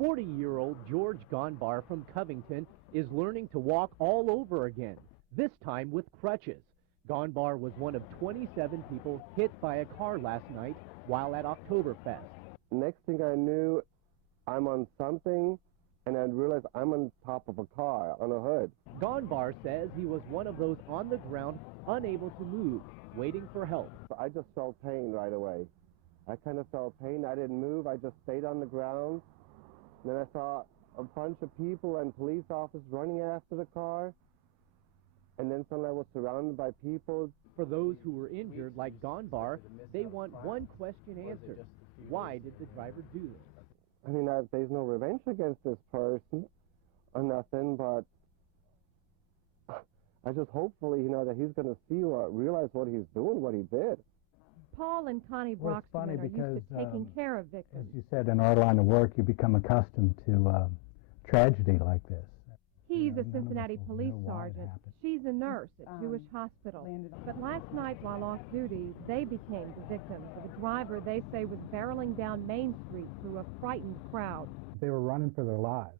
40-year-old George Gonbar from Covington is learning to walk all over again, this time with crutches. Gonbar was one of 27 people hit by a car last night while at Oktoberfest. Next thing I knew, I'm on something, and I realized I'm on top of a car, on a hood. Gonbar says he was one of those on the ground, unable to move, waiting for help. I just felt pain right away. I kind of felt pain. I didn't move. I just stayed on the ground. And then I saw a bunch of people and police officers running after the car. And then suddenly I was surrounded by people. For those who were injured, like Gonbar, they want one question answered. Why did the driver do this? I mean, there's no revenge against this person or nothing, but I just hopefully, that he's going to see or realize what he's doing, what he did. Paul and Connie Broxman are used to taking care of victims. As you said, in our line of work, you become accustomed to tragedy like this. He's a Cincinnati police sergeant. She's a nurse at Jewish Hospital. But last night, while off duty, they became the victims of a driver they say was barreling down Main Street through a frightened crowd. They were running for their lives,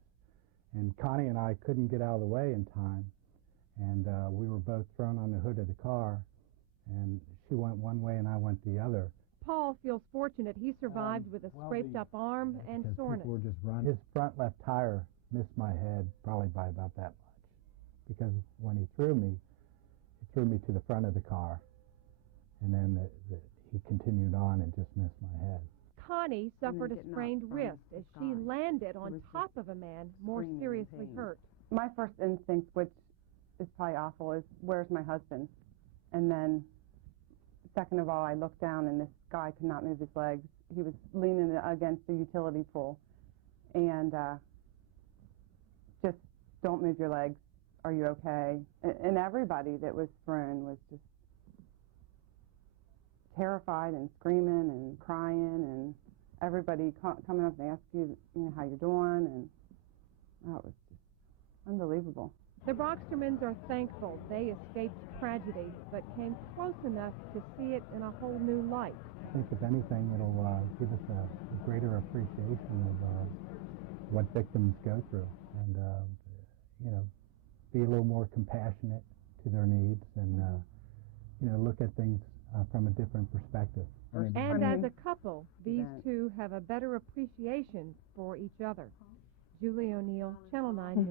and Connie and I couldn't get out of the way in time, and we were both thrown on the hood of the car, and she went one way and I went the other. Paul feels fortunate he survived with a scraped-up arm and soreness. People were just running. His front left tire missed my head probably by about that much, because when he threw me to the front of the car, and then he continued on and just missed my head. Connie suffered a sprained wrist as she landed on top of a man more seriously hurt. My first instinct, which is probably awful, is where's my husband? And then second of all, I looked down and this guy could not move his legs. He was leaning against the utility pole, and just, don't move your legs. Are you okay? And everybody that was thrown was just terrified and screaming and crying, and everybody coming up and asking you, how you're doing, and it was just unbelievable. The Broxtermans are thankful they escaped tragedy, but came close enough to see it in a whole new light. I think, if anything, it'll give us a greater appreciation of what victims go through, and be a little more compassionate to their needs, and look at things from a different perspective. And as a couple, these two have a better appreciation for each other. Julie O'Neill, Channel 9 News.